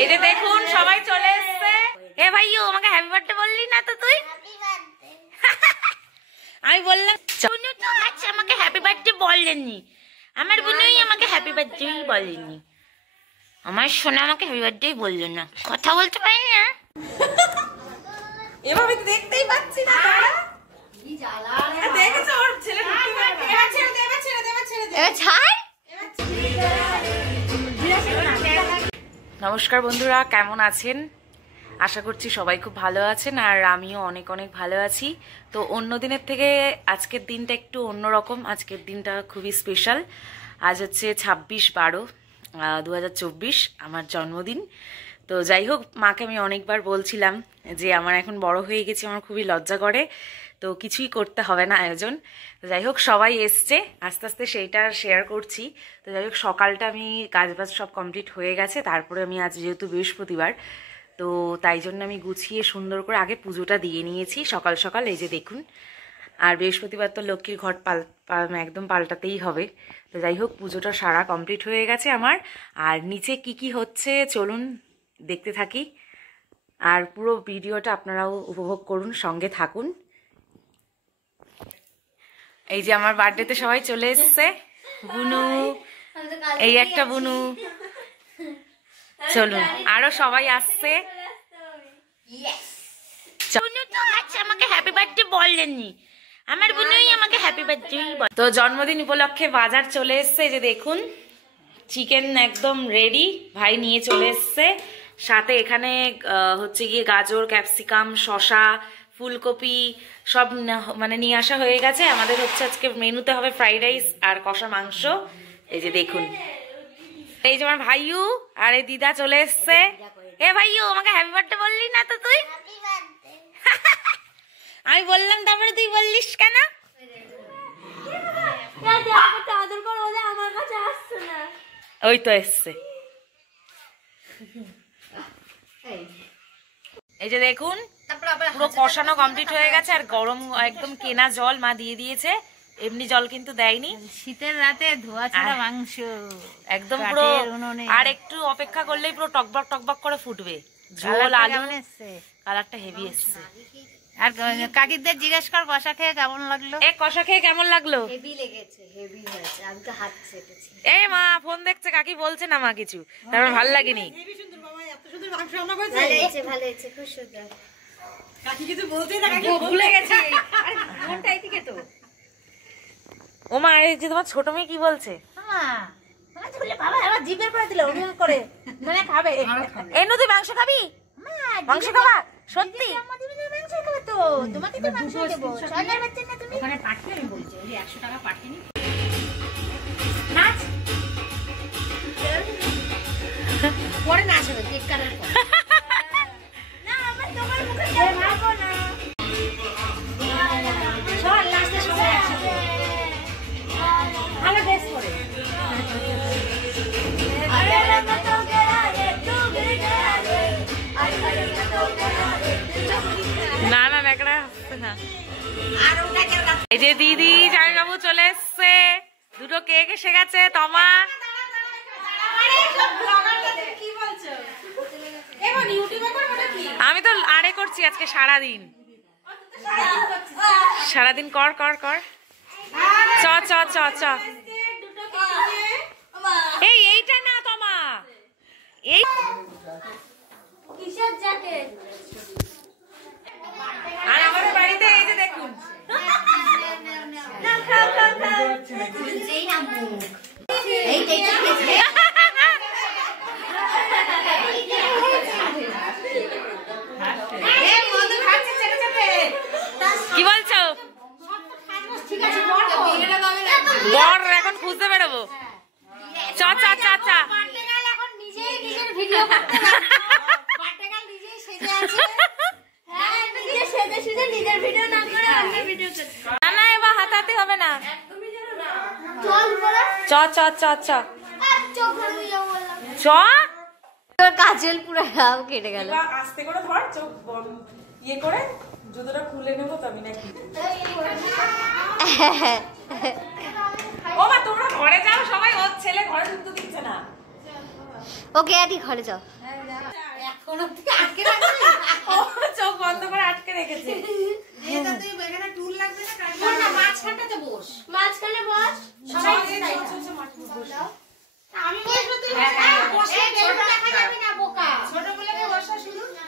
এই যে দেখুন সবাই চলে এসছে। এ ভাইও আমাকে হ্যাপি বার্থডে বললি না তো তুই? আমি বললাম বুনু তো আচ্ছা আমাকে হ্যাপি বার্থডে বলেননি, আমার বুনুই আমাকে হ্যাপি বার্থডে বলেনি, আমার সোনা আমাকে হ্যাপি বার্থডে বললো না, কথা বলতে পারি না। এভাবে দেখতেই পাচ্ছি না তারা কি জ্বালা দেখেছো ওর ছেলে ঢুকে গেল। এবার ছেড়ে দে, এবার ছেড়ে দে, এবার ছেড়ে দে, এবার ছাড়। নমস্কার বন্ধুরা, কেমন আছেন? আশা করছি সবাই খুব ভালো আছেন আর আমিও অনেক অনেক ভালো আছি। তো অন্য দিনের থেকে আজকের দিনটা একটু অন্যরকম, আজকের দিনটা খুবই স্পেশাল। আজ হচ্ছে 26/12/2024 আমার জন্মদিন। তো যাই হোক, মাকে আমি অনেকবার বলছিলাম যে আমার এখন বড় হয়ে গেছি, আমার খুবই লজ্জা করে, তো কিছুই করতে হবে না আয়োজন। তো যাই হোক সবাই এসছে, আস্তে আস্তে সেইটা শেয়ার করছি। তো যাই হোক সকালটা আমি কাজবাজ সব কমপ্লিট হয়ে গেছে, তারপরে আমি আজ যেহেতু বৃহস্পতিবার তো তাই জন্য আমি গুছিয়ে সুন্দর করে আগে পুজোটা দিয়ে নিয়েছি সকাল সকাল, এই যে দেখুন। আর বৃহস্পতিবার তো লক্ষ্মীর ঘট একদম পাল্টাতেই হবে। তো যাই হোক পুজোটা সারা কমপ্লিট হয়ে গেছে আমার। আর নিচে কি কি হচ্ছে চলুন দেখতে থাকি, আর পুরো ভিডিওটা আপনারাও উপভোগ করুন, সঙ্গে থাকুন। এই যে আমার বার্থডেতে সবাই চলে এসছে, বুনু, এই একটা বুনু, চলুন আরো সবাই আসছে। বুনু তো আচ্ছা আমাকে হ্যাপি বার্থডে বলেননি, আমার বুনুই আমাকে হ্যাপি বার্থডে বলে। তো জন্মদিন উপলক্ষে বাজার চলে এসছে, যে দেখুন চিকেন একদম রেডি, ভাই নিয়ে চলে এসছে। সাথে এখানে হচ্ছে গিয়ে গাজর, ক্যাপসিকাম, শসা, ফুলকপি সব মানে নিয়ে আসা হয়ে গেছে। আমাদের হচ্ছে আজকে মেনুতে হবে ফ্রাইড রাইস আর কষা মাংস। এই যে দেখুন, এই যে আমার ভাইউ আর এই দিদা চলে এসছে। এ ভাইউ আমাকে হ্যাপি বার্থডে বললি না তো তুই? আমি বললাম তারপরে তুই বললিস কেন? ওই তো এসছে। এই যে দেখুন পুরো কষানো কমপ্লিট হয়ে গেছে, আর গরম একদম কেনা জল মা দিয়ে দিয়েছে, এমনি জল কিন্তু দেয়নি। শীতের রাতে ধোয়া ছাড়া মাংস একদম পুরো, আর একটু অপেক্ষা করলেই পুরো টকবক টকবক করে ফুটবে। ঝোল আলু, কালারটা হেভি এসছে। আর কাকিদের জিজ্ঞেস কর কষা খেয়ে কেমন লাগলো। এ কষা খেয়ে কেমন লাগলো? হেভি লেগেছে, হেভি হয়েছে, আমি তো হাত চেটেছি। এই মা ফোন দেখছে, কাকি বলছে না মা কিছু, তারপর ভালো লাগেনি। হেভি সুন্দর বাবা, এত সুন্দর মাংস রান্না করেছে। ভালো হয়েছে, ভালো হয়েছে, খুব সুন্দর। কাকি কিছু বলতেই না, কাকি ভুলে গেছে। আরে মনটা এইদিকে তো। ও মা, এই যে তোমার ছোট মেয়ে কি বলছে? মা মা ঝুলে বাবা আবার জিভের পরে দিল, ওরকম করে মানে খাবে। এনু তুই মাংস খাবি? মা মাংস খাবা সত্যি? জন্মদিনে মাংস খাবে তো, তোমাকে তো মাংস দেব। সরকার বাচ্চা না তুমি? ওখানে পাঠিয়ে আমি বলছি, ওই 100 টাকা পাঠিয়ে নি। নাচ পরে নাচ হবে, কেক কাটার পর। না আমরা তোমার মুখে মারবো না। চল নাচতে সবাই একসাথে। ভালো ড্রেস পরে। না না নেকড়া হচ্ছে না। এই যে দিদি জামাইবাবু চলে এসছে, দুটো কেক এসে গেছে। তমা আমি তো আরে করছি আজকে সারাদিন, সারাদিন কর কর কর। চ চ চ চ। এই এইটা না তমা, এই কিসের জ্যাকেট? আর আমাদের বাড়িতে এই যে দেখুন, না খাও খাও খাও, যেই না মুখ এই দেখতে খেতে। এই মধু খাচ্ছে চেপে চেপে। কি বলছো? ঠিক আছে বড় বিয়েটা কবে? বর এখন খুঁজতে বেরোবো। চ চ চ চ। পার্টেগাল এখন নিজেই নিজের ভিডিও করতে পারে। পার্টেগাল নিজেই সেজে আছে। হ্যাঁ নিজে সেজে সেজে নিজের ভিডিও না করে অন্যের ভিডিও করছে। না না এবার হাতাতে হবে না। তুমি জানো না চল বড় চ চ চ চ। চোখ ধরে যাও বললাম। চ। তোর কাজল পুরো হাও কেটে গেল। আস্তে করে ধর, চোখ ইয়ে করে জুতোটা খুলে নেবো তবে নাকি। ও মা তোমরা ঘরে যাও সবাই, ওর ছেলে ঘরে ঢুকতে দিচ্ছে না। ওকে আদি ঘরে যাও। চোখ বন্ধ করে আটকে রেখেছে। মাঝখানটাতে বস, মাঝখানে বস, সবাই আমি বসবো, তুই বসে দেখা যাবে না বোকা। ছোটগুলোকে বসা শুরু না,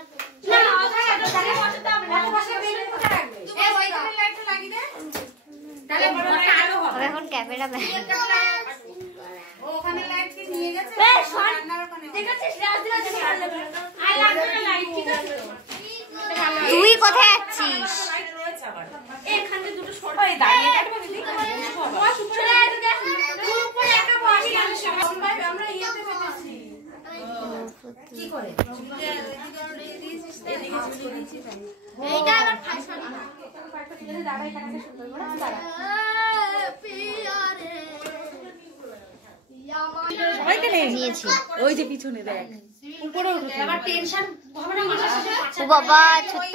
তাহলে বসতে হবে না, বসে বেলুন কোথা রাখবে? এই ওইখানে লাইটটা লাগিয়ে দে, তাহলে বড়টা আলো হবে। এখন ক্যামেরা ম্যান ওখানে লাইট কি নিয়ে গেছে? এই রান্নার ওখানে ঠিক আছে, রাজদিরা তুমি আলো আই লাগবে না লাইট, ঠিক আছে? তুই কোথায় যাচ্ছিস? এখানে দুটো সরো, এই দাঁড়িয়ে কাটবে দিদি, বস উপরে, তুই উপরে একা বস, সবাই আমরা ইয়েতে বসেছি। কি করে এইটা আবার ফাঁসা না, দাঁড়াই কাছে সুন্দর করে দাঁড়া। সবাইকে নিয়েছি, ওই যে পিছনে দেখ উপরে উঠে, আবার টেনশন হবে না। ও বাবা ছোট্ট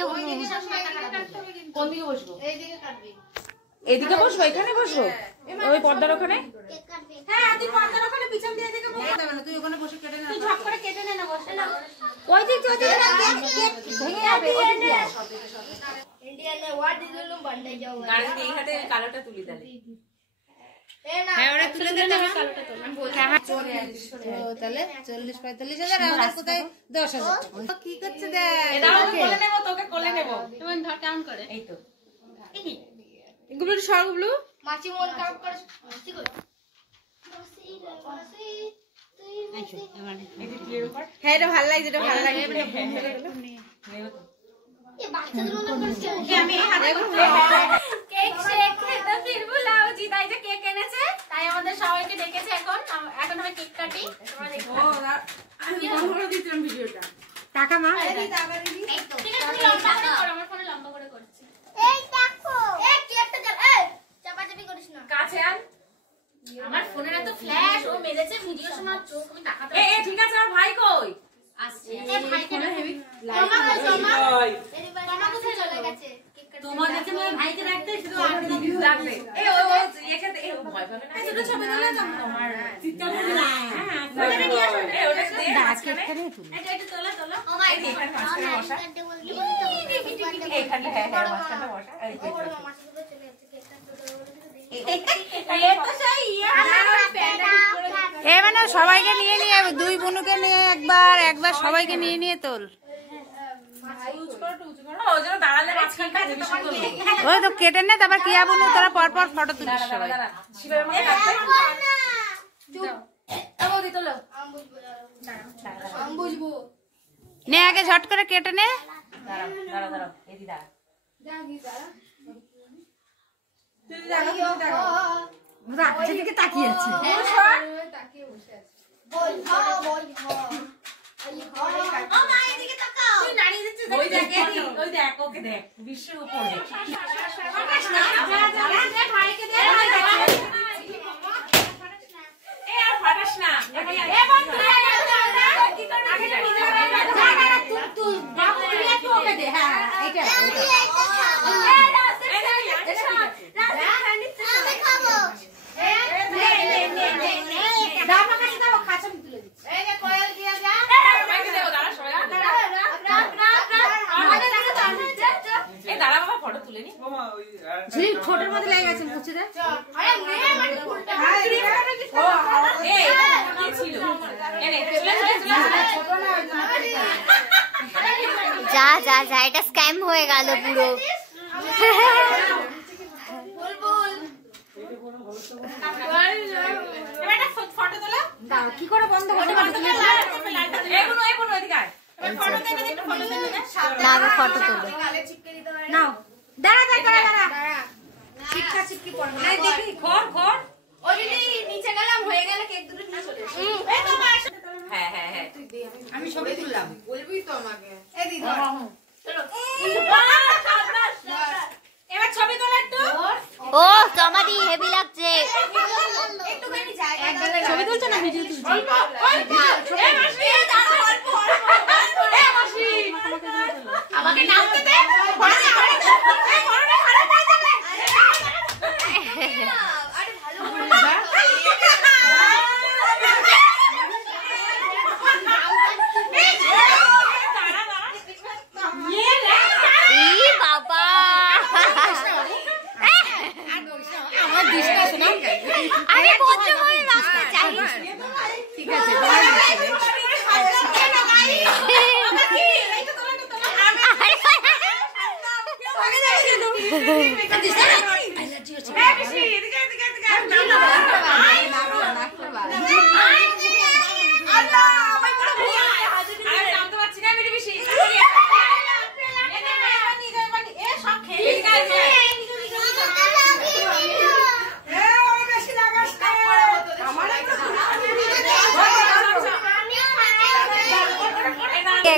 কোন দিকে বসবো? এইদিকে কাটবি। এদিকে বসবো, এখানে বসবো, ওই পর্দার ওখানে। হ্যাঁ তুই পর্দার ওখানে পিছন দিয়ে দিকে বসে যাবে না, তুই ওখানে বসে কেটে না, তুই ঝপ করে কেটে নে না, বসে না ওই দিক ভেঙে যাবে ওই দিক দিয়ে। इंडिया ने व्हाट डिड यू बंदे जाओ গাড়ি এই হাতে কালোটা তুলি দাও। ए ना হ্যাঁ ওরা তুলে দিতে হবে। তাহলে 40-45,000 আমাদের কোথায় 10,000 কি করছে দেখ, এটা আমি কোলে নেব, তোকে কোলে নেব। তুমি ধর কাউন্ট করে। এই তো এগুলো সবগুলো মাছি মন কাপ করে মাছি কই হ্যাঁ এটা ভালো লাগছে, এটা ভালো লাগে। ये বাচ্চাগুলো না করছে আমি এই হাতে কেক শেক খেতে ফির বুলাও জিদাই যে কেক এনেছে, তাই আমাদের সবাইকে ডেকেছে। এখন আমি কেক কাটি, তোমরা দেখো। আমি বন্ধ করে দিচ্ছিলাম ভিডিওটা। টাকা মা এই তো ঠিক আছে, তুমি লম্বা করে করো, আমার ফোনে লম্বা করে করছি। এই দেখো এই কেকটা দে, এই চাপাচাপি করিস না, কাছে আন। আমার ফোনের এত ফ্ল্যাশ, ও মেরেছে ভিডিও শোনার চোখ আমি তাকাতে এ ঠিক আছে, আমার ভাই কই? আসছে। এই ভাই কেন হেভি তোমার কাছে তোমার কোথায় চলে গেছে কেক কাটতে? তোমার কাছে আমার ভাইকে রাখতে শুধু আপনি রাখলে। এই ওই ওই এখানে এই ভয় পাবে না। ছোট ছবি তোলা তো তোমার চিৎকার করবে না। হ্যাঁ ওটা নিয়ে আসো, এই ওটা দে কেক করে তুই। এটা তোলা তোলা। ও মাই গড, এখানে মাঝখানে বসা। এখানে হ্যাঁ হ্যাঁ মাঝখানে বসা। এই যে বড় মাছি গুলো চলে যাচ্ছে কেকটা এই তো সেই ইয়া এ মানে সবাইকে নিয়ে নিয়ে দুই বোনকে নিয়ে একবার সবাইকে নিয়ে নিয়ে তোল। ওই জন্য দাঁড়ালে মাঝখানে কাজ বেশি করবে। ওই তো কেটে নে, তারপর কিয়া বোন তোরা পর পর ফটো তুলিস সবাই। শিবের মধ্যে কাটবে। বৌদি তোলো, আম বুঝবো। নে আগে ঝট করে কেটে নে। দাঁড়াও দাঁড়াও দাঁড়াও, এদি দাঁড়া। সেদিকে তাকিয়ে আছে। ওই দেখ এদি, ওই দেখ ওকে দেখ বিশ্বের উপরে। এ আর ফাটাস না। দাঁড়া বাবা, ফটো তুলে নি। ছোটের মধ্যে লেগে গেছে, মুছে দে। যা যা যা, এটা স্ক্যাম হয়ে গেল পুরো। কি করে বন্ধ করতে পারছি না? না আগে ফটো তোলো। নাও দাঁড়া দাঁড়া দাঁড়া দাঁড়া, চিপকা চিপকি পড়বে না। দেখি খড় খড়। নিচে গেলাম হয়ে গেলে কেক দুটো নিয়ে চলে এসো। হ্যাঁ হ্যাঁ হ্যাঁ, আমি ছবি তুললাম। এবার ছবি তোলা একটু। ও জমাদি হেভি লাগছে। ছবি তুলছো না ভিডিও তুলছো? আমাকে নামতে দে। ঠিক আছে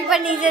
একবার নিজে